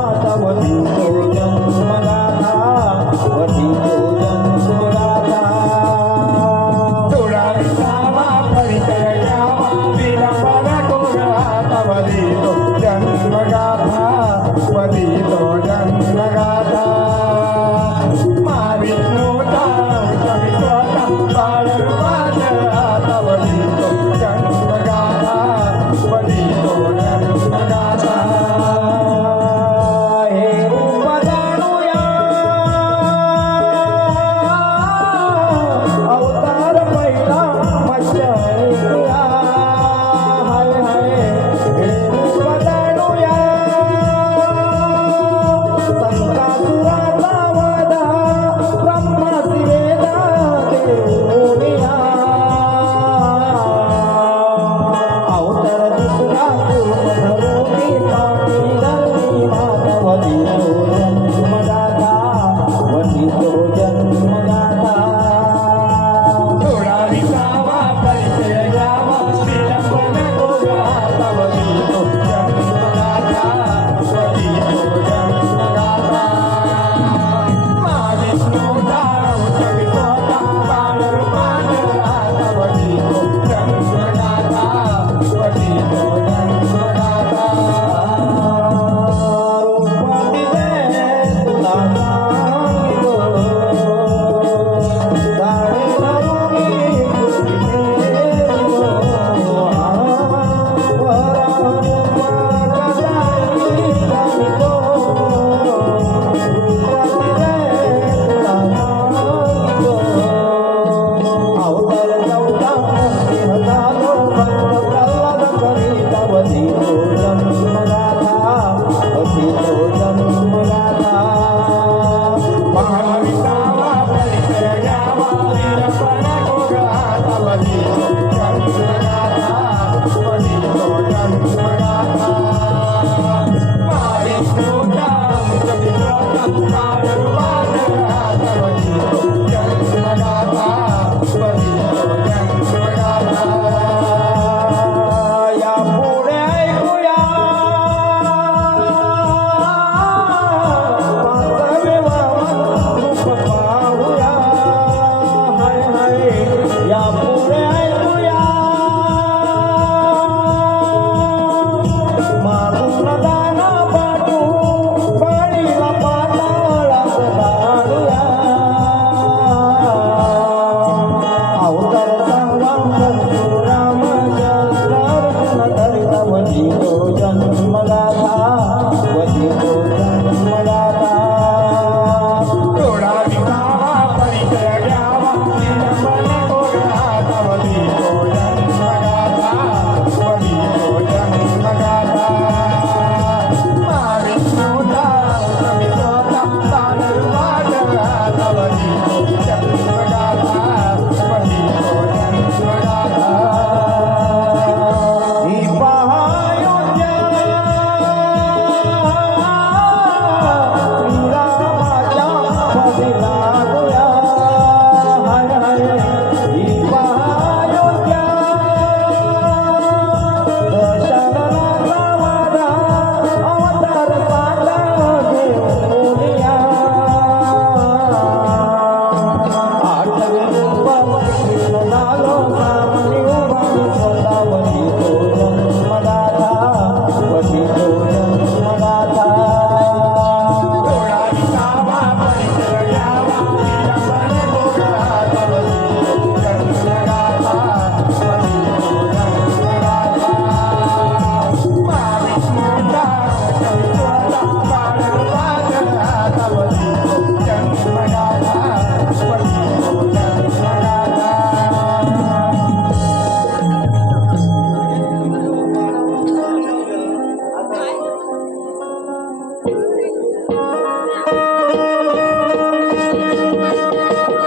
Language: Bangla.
ಆಟವನ್ನು Oh